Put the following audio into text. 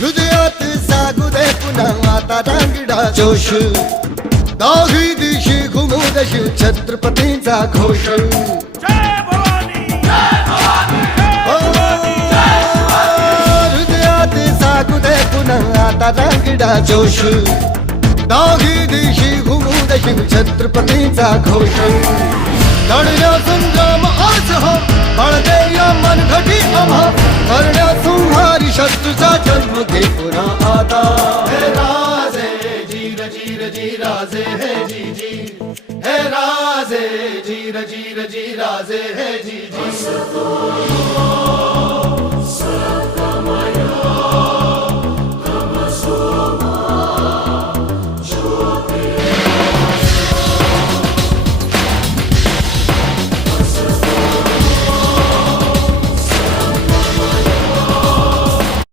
हृदयात जागू दे पुन्हा आता रांगडा जोश दाही दिशी घुमू दे शिव छत्रपतींचा घोष हृदयात जागू दे पुन्हा आता रांगडा जोश दाही दिशी घुमू दे शिव छत्रपतींचा घोष लढण्या संग्राम आज हा बळदे या मनघटी आम्हा करण्या संहारी शत्रूचा जन्म घे पुन्हा आता हे राजे जीर जीर जी राजे हे जी जी हे राजे जीर जीर जी राजे हे जी जी